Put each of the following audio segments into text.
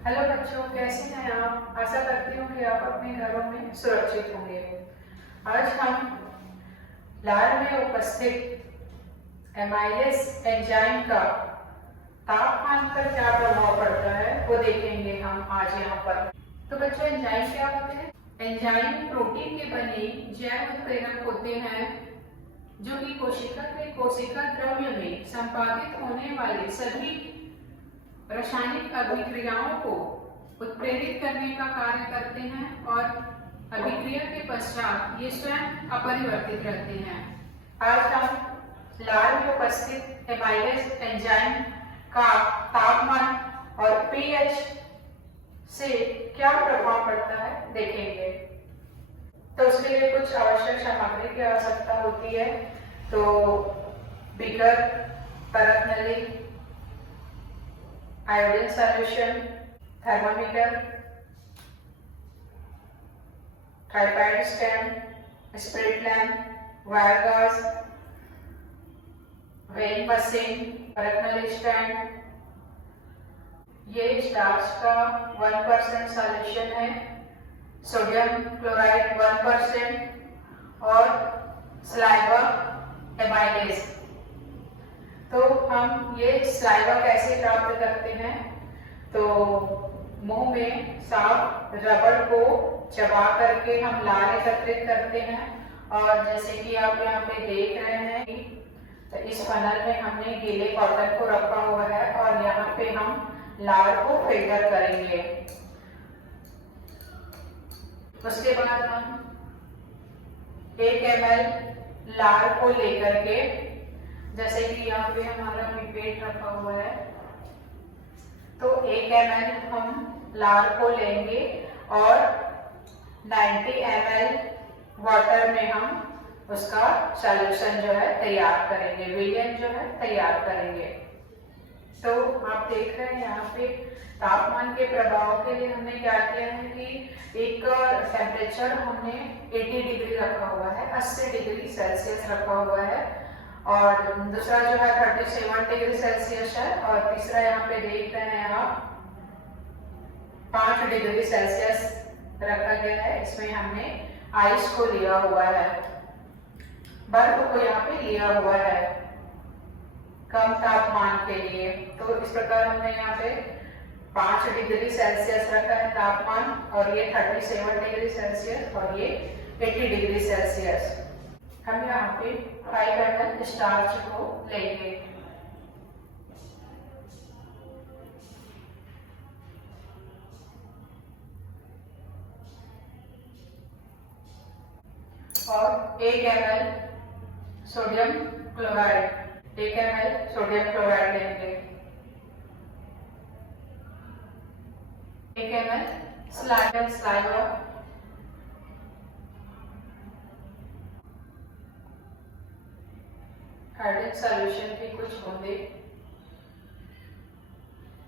Hello बच्चों, कैसे हैं आप? आशा करती हूँ कि आप अपने घरों में सुरक्षित होंगे। आज हम लार में उपस्थित एमाइलेज एंजाइम का तापमान पर क्या प्रभाव पड़ता है वो देखेंगे हम आज यहाँ पर। तो बच्चों, एंजाइम क्या होते हैं? एंजाइम प्रोटीन के बने जैव उत्प्रेरक होते हैं जो कि कोशिका के कोशिका द्रव्य में संपादित होने वाले सभी रासायनिक अभिक्रियाओं को उत्प्रेरित करने का कार्य करते हैं और अभिक्रिया के पश्चात ये स्वयं अपरिवर्तित रहते हैं। आज हम लार में उपस्थित एमाइलेज एंजाइम का तापमान और पीएच से क्या प्रभाव पड़ता है देखेंगे। तो उसके लिए कुछ आवश्यक सामग्री की आवश्यकता होती है। तो बीकर, परत नली, iodine solution, thermometer, tripod stand, spirit lamp, wire gauze, weighing machine, परत नली स्टैंड। ये स्टार्च का 1% सॉल्यूशन है, सोडियम क्लोराइड 1% और सलाइवा एमाइलेज। तो हम ये सलाइवा कैसे प्राप्त करते हैं? तो मुंह में साफ रबड़ को चबा करके हम लार एकत्रित करते हैं और जैसे कि आप यहाँ पे देख रहे हैं तो इस फनल में हमने गीले कॉटन को रखा हुआ है और यहाँ पे हम लार को फिल्टर करेंगे। उसके बाद हम 1 ml लार को लेकर के, जैसे कि यहाँ पे हमारा पिपेट रखा हुआ है, तो 1 ml हम लार को लेंगे और 90 ml वाटर में हम उसका सॉल्यूशन जो है तैयार करेंगे, विलयन जो है तैयार करेंगे। तो आप देख रहे हैं यहाँ पे तापमान के प्रभाव के लिए हमने क्या किया है कि एक टेम्परेचर हमने 80 डिग्री रखा हुआ है, 80 डिग्री सेल्सियस रखा हुआ है और दूसरा जो है 37 डिग्री सेल्सियस है और तीसरा यहाँ पे देख रहे हैं आप 5 डिग्री सेल्सियस रखा गया है। इसमें हमने आइस को लिया हुआ है, बर्फ को यहाँ पे लिया हुआ है कम तापमान के लिए। तो इस प्रकार हमने यहाँ पे 5 डिग्री सेल्सियस रखा है तापमान और ये 37 डिग्री सेल्सियस और ये 80 डिग्री सेल्सियस। हम यहाँ पे 5 ml स्टार्च को लेंगे और 1 ml sodium chloride, 1 ml sodium chloride लेंगे, 1 ml सलाइवा, आयोडीन सॉल्यूशन की कुछ बूंदे।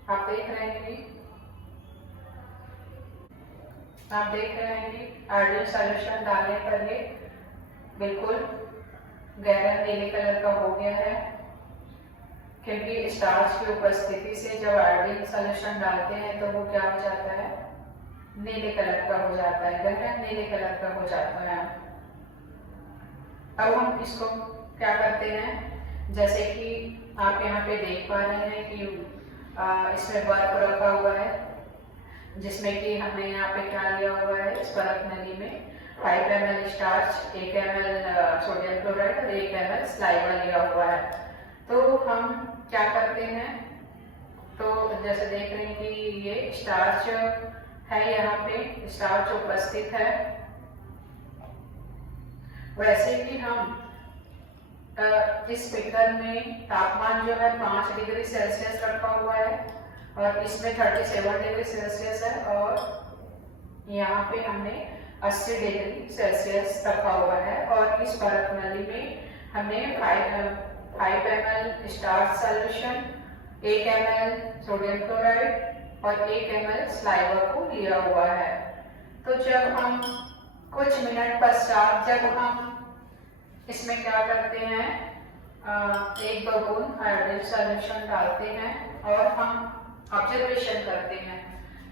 आप देख रहे हैं कि आयोडीन सॉल्यूशन डालने पर ये बिल्कुल गहरा नीले कलर का हो गया है, क्योंकि स्टार्च की उपस्थिति से जब आयोडीन सॉल्यूशन डालते हैं तो वो क्या हो जाता है, नीले कलर का हो जाता है, गहरा नीले कलर का हो जाता है। अब हम इसको क्या करते हैं, जैसे कि आप यहाँ पे देख पा रहे हैं कि इसमें बर्फ रखा हुआ है जिसमें कि हमने यहाँ पे क्या लिया हुआ है, इस परत नली में 5 ml starch, 1 ml sodium chloride और 1 ml सलाइवा लिया हुआ है। तो हम क्या करते हैं, तो जैसे देख रहे हैं कि ये स्टार्च है, यहाँ पे स्टार्च उपस्थित है। वैसे कि हम इस बीकर में तापमान जो है 5 डिग्री सेल्सियस रखा हुआ है और इसमें 37 डिग्री सेल्सियस है और यहाँ पे हमने 80 डिग्री सेल्सियस रखा हुआ है और इस परत नली में हमने 5 ml starch solution, 1 ml sodium chloride और 1 ml सलाइवा को लिया हुआ है। तो जब हम कुछ मिनट पश्चात जब हम इसमें क्या करते हैं, 1-2 बूंद आयोडीन सॉल्यूशन डालते हैं और हम ऑब्जर्वेशन करते हैं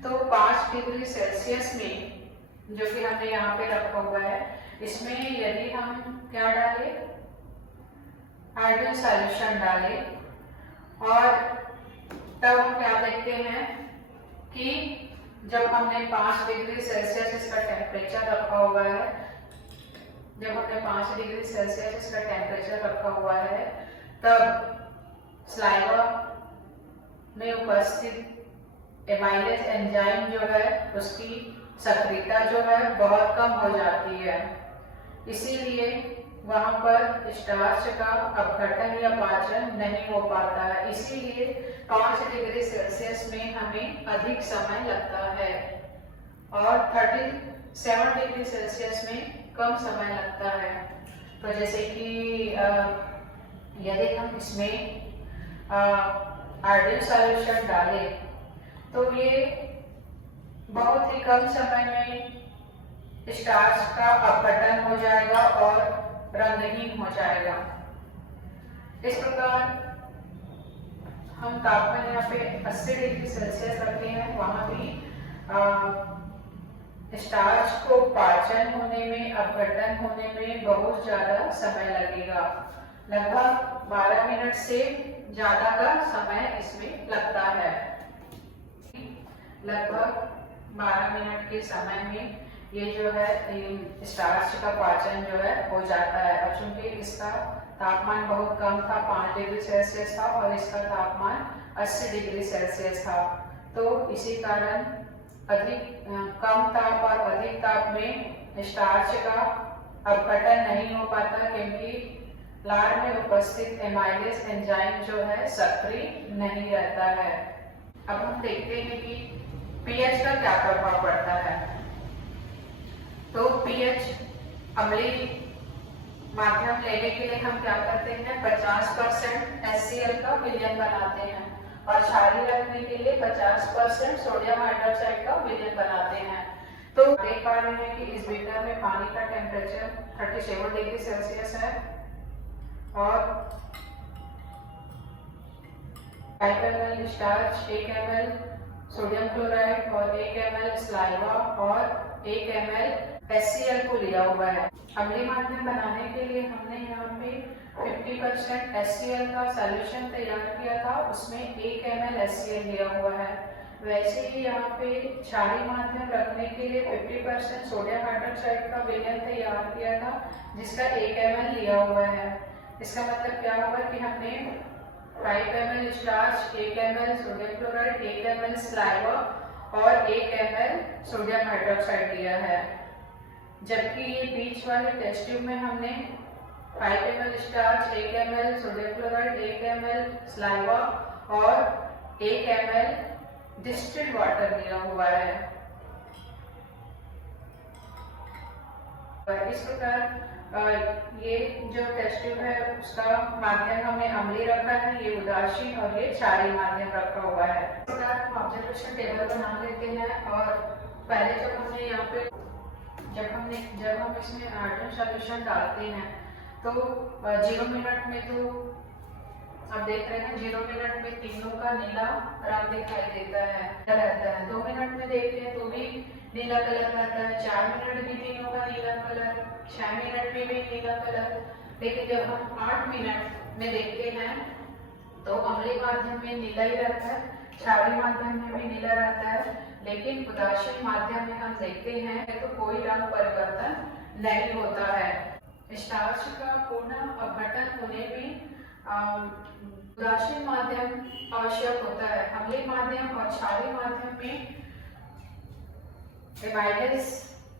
तो 5 डिग्री सेल्सियस में जो कि हमने यहाँ पे रखा हुआ है, इसमें यदि हम क्या डालें, हाइड्रोजन सॉल्यूशन डालें, और तब हम क्या देखते हैं कि जब हमने 5 डिग्री सेल्सियस इसका टेम्परेचर रखा हुआ है, जब हमने 5 डिग्री सेल्सियस इसका टेम्परेचर रखा हुआ है, तब स्लाइवा में उपस्थित एमाइलेज एंजाइम जो है उसकी सक्रियता जो है बहुत कम हो जाती है। इसीलिए वहां पर स्टार्च का अपघटन या पाचन नहीं हो पाता है। इसीलिए 5 डिग्री सेल्सियस में हमें अधिक समय लगता है और 37 डिग्री सेल्सियस में कम समय लगता है। तो जैसे कि यदि हम इसमें हाइड्रोजन सॉल्यूशन डालें तो ये बहुत ही कम समय में स्टार्च का अपघटन हो जाएगा और रंगहीन हो जाएगा। इस प्रकार हम तापमान यहाँ पे 80 डिग्री सेल्सियस रखते हैं, वहां भी स्टार्च को पाचन होने में, अपघटन होने में बहुत ज्यादा समय लगेगा। लगभग 12 मिनट से ज्यादा का समय इसमें लगता है। लगभग 12 मिनट के समय में ये जो है स्टार्च का पाचन जो है हो जाता है। और चूंकि इसका तापमान बहुत कम था, 5 डिग्री सेल्सियस था, और इसका तापमान 80 डिग्री सेल्सियस था, तो इसी कारण अधिक कम ताप और अधिक ताप में स्टार्च का अपघटन नहीं हो पाता, क्योंकि लार में उपस्थित एमाइलेज एंजाइम जो है सक्रिय नहीं रहता है। अब हम देखते हैं कि पीएच का क्या प्रभाव पड़ता है। तो पीएच अम्लीय माध्यम लेने के लिए हम क्या करते हैं, 50% HCl का विलयन बनाते हैं, और क्षारीय रखने के लिए 50% सोडियम हाइड्रोक्साइड का विलयन बनाते हैं। तो देख पा रहे हैं कि इस बीकर में पानी का टेम्परेचर 37 डिग्री सेल्सियस है, और 5 ml starch, 1 ml sodium chloride और 1 ml स्लाइवा और 1 ml HCl को लिया हुआ है। अम्लीय माध्यम बनाने के लिए हमने यहाँ पे 50% HCl का सॉल्यूशन तैयार किया था, उसमें 1 ml HCl लिया हुआ है। वैसे ही यहाँ पे क्षारीय माध्यम रखने के लिए 50% सोडियम हाइड्रोक्साइड का विलयन तैयार किया था, जिसका 1 ml लिया हुआ है। इसका मतलब क्या हुआ कि हमने 5 ml starch, 1 ml sodium chloride, 1 ml saliva और 1 ml सोडियम हाइड्रोक्साइड लिया है। जबकि ये बीच वाले टेस्ट ट्यूब में हमने 5 ml starch, 1 ml sodium chloride, 1 ml saliva और 1 ml डिस्टिल्ड वाटर लिया हुआ है। इस प्रकार ये जो टेस्ट ट्यूब है उसका माध्यम हमने अम्लीय रखा है, ये उदासीन, और ये क्षारीय माध्यम रखा हुआ है। इस प्रकार हम ऑब्जर्वेशन टेबल बना लेते हैं, और पहले जब हमने यहाँ पे जब हम इसमें हाइड्रोजन सॉल्यूशन डालते हैं तो 0 मिनट में, तो आप देख रहे हैं 0 मिनट में तीनों का नीला रंग दिखाई देता है, रहता है। 2 मिनट में देखते हैं तो भी नीला कलर रहता है, 4 मिनट में तीनों का नीला कलर, 6 मिनट में भी नीला कलर। लेकिन जब हम 8 मिनट में देखते हैं तो अम्लीय माध्यम में नीला ही रहता है, क्षारीय माध्यम में भी नीला रहता है, लेकिन उदासीन माध्यम में हम देखते हैं तो कोई रंग परिवर्तन नहीं होता है। स्टार्च का पूर्ण अपघटन होने में उदासीन माध्यम आवश्यक होता है। अम्लीय माध्यम और क्षारीय माध्यम में एमाइलेज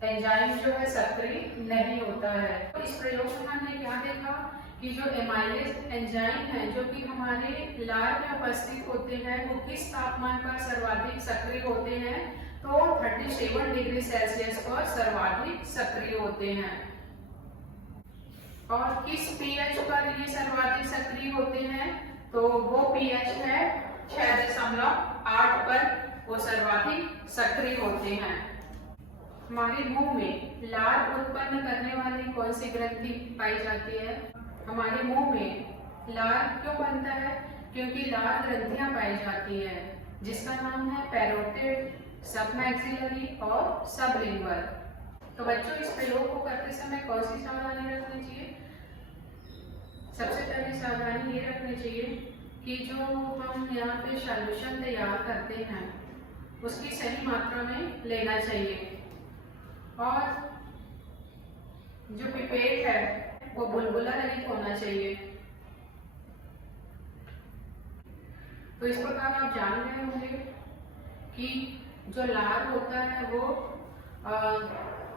एंजाइम जो है सक्रिय नहीं होता है। तो इस प्रयोग में हमने क्या देखा कि जो एमाइलेज एंजाइम है जो कि हमारे लार में उपस्थित होते हैं, वो किस तापमान पर सर्वाधिक सक्रिय होते हैं, तो 37 डिग्री सेल्सियस पर सर्वाधिक सक्रिय होते हैं। और किस पीएच पर ये सर्वाधिक सक्रिय होते हैं, तो वो पीएच है 6.8 पर वो सर्वाधिक सक्रिय होते हैं। हमारे मुंह में लार उत्पन्न करने वाली कौन सी ग्रंथि पाई जाती है? हमारे मुंह में लार क्यों बनता है? क्योंकि लार ग्रंथियां पाई जाती है, जिसका नाम है पैरोटिड सब मैक्सिलरी और सबलिंगुअल। तो बच्चों इस प्रयोग को करते समय कौन सी सावधानी रखनी चाहिए? सबसे पहले सावधानी ये रखनी चाहिए कि जो हम यहाँ पे सॉल्यूशन तैयार करते हैं उसकी सही मात्रा में लेना चाहिए और जो पिपेट है वो बुलबुला रहित होना चाहिए। तो इस प्रकार आप जान गए होंगे कि जो लार होता है वो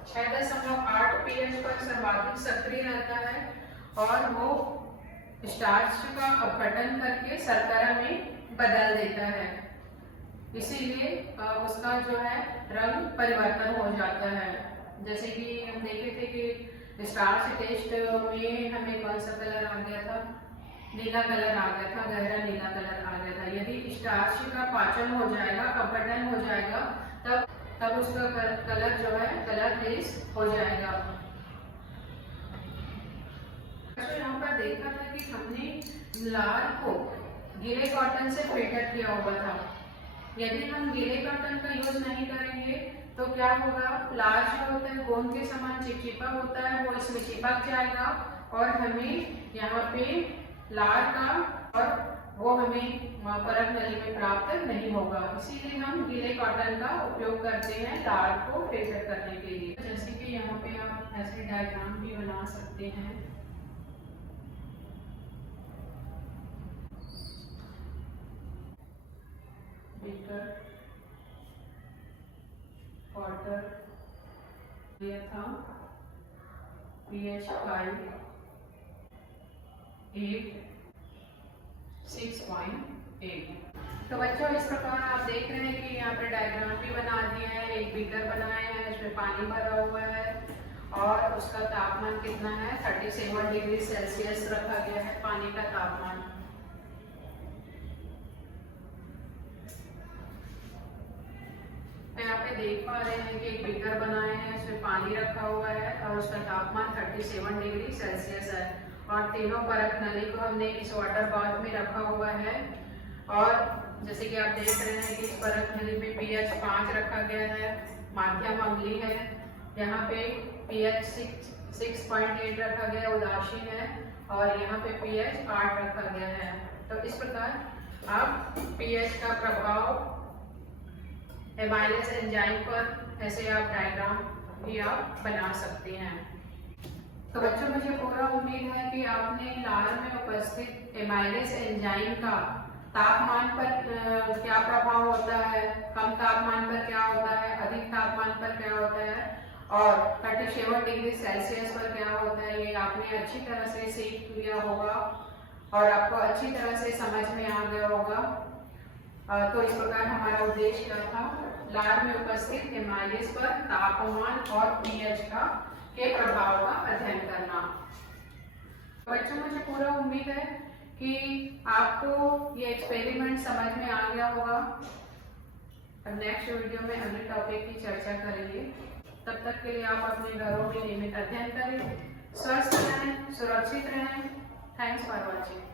6.8 pH पर सर्वाधिक सक्रिय रहता है और वो स्टार्च का अपघटन करके शर्करा में बदल देता है, इसीलिए उसका जो है रंग परिवर्तन हो जाता है। जैसे कि हम देखे थे कि स्टार्च टेस्ट में हमें कौन सा कलर आ गया था? नीला कलर आ गया था, गहरा नीला कलर आ गया था। यदि स्टार्च का पाचन हो जाएगा, अपघटन हो जाएगा, तब उसका कलर जो है कलर रेस हो जाएगा। तो यहाँ पर देखा था कि हमने लार को गीले कॉटन से फिल्टर किया हुआ था। यदि हम गीले कॉटन का यूज नहीं करेंगे तो क्या होगा? लार जो होता है गोंद के समान चिपचिपा होता है, वो इसमें चिपक जाएगा और हमें यहाँ पे लार का और वो हमें परत नली में प्राप्त नहीं होगा। इसीलिए हम गीले कॉटन का उपयोग करते हैं लार को फिल्टर करने के लिए। जैसे कि यहाँ पे आप ऐसे डायग्राम भी बना सकते हैं। बीकर, वाटर दिया था, pH 5, 8, 6.8। तो बच्चों इस प्रकार आप देख रहे हैं कि यहाँ पे डायग्राम भी बना दिया है, एक बीकर बनाया है, इसमें पानी भरा हुआ है और उसका तापमान कितना है? 37 डिग्री सेल्सियस रखा गया है पानी का तापमान। तो यहाँ पे देख पा रहे हैं कि एक बीकर बनाया है, इसमें पानी रखा हुआ है और उसका तापमान 37 डिग्री सेल्सियस है और तीनों परत नली को हमने इस वाटर बाथ में रखा हुआ है। और जैसे कि आप देख रहे हैं कि इस परत नली में pH 5 रखा गया है, माध्यम अम्लीय है। यहाँ पे pH 6.8 रखा गया, उदासीन है और यहाँ पे pH 8 रखा गया है। तो इस प्रकार आप pH का प्रभाव एमाइलेज एंजाइम पर ऐसे आप डायग्राम भी आप बना सकते हैं। तो बच्चों मुझे पूरा उम्मीद है कि आपने लार में उपस्थित एमाइलेज एंजाइम का तापमान पर क्या प्रभाव होता है, कम तापमान पर क्या होता है, अधिक तापमान पर क्या होता है और 37 डिग्री सेल्सियस पर क्या होता है, ये आपने अच्छी तरह से सीख लिया होगा और आपको अच्छी तरह से समझ में आ गया होगा। तो इस प्रकार हमारा उद्देश्य क्या था? लार में उपस्थित एमाइलेज पर तापमान और pH के प्रभाव का अध्ययन करना। बच्चों मुझे पूरा उम्मीद है कि आपको ये एक्सपेरिमेंट समझ में आ गया होगा। अब नेक्स्ट वीडियो में अगले टॉपिक की चर्चा करेंगे। तब तक के लिए आप अपने घरों में नियमित अध्ययन करें, स्वस्थ रहें, सुरक्षित रहें। Thanks for watching.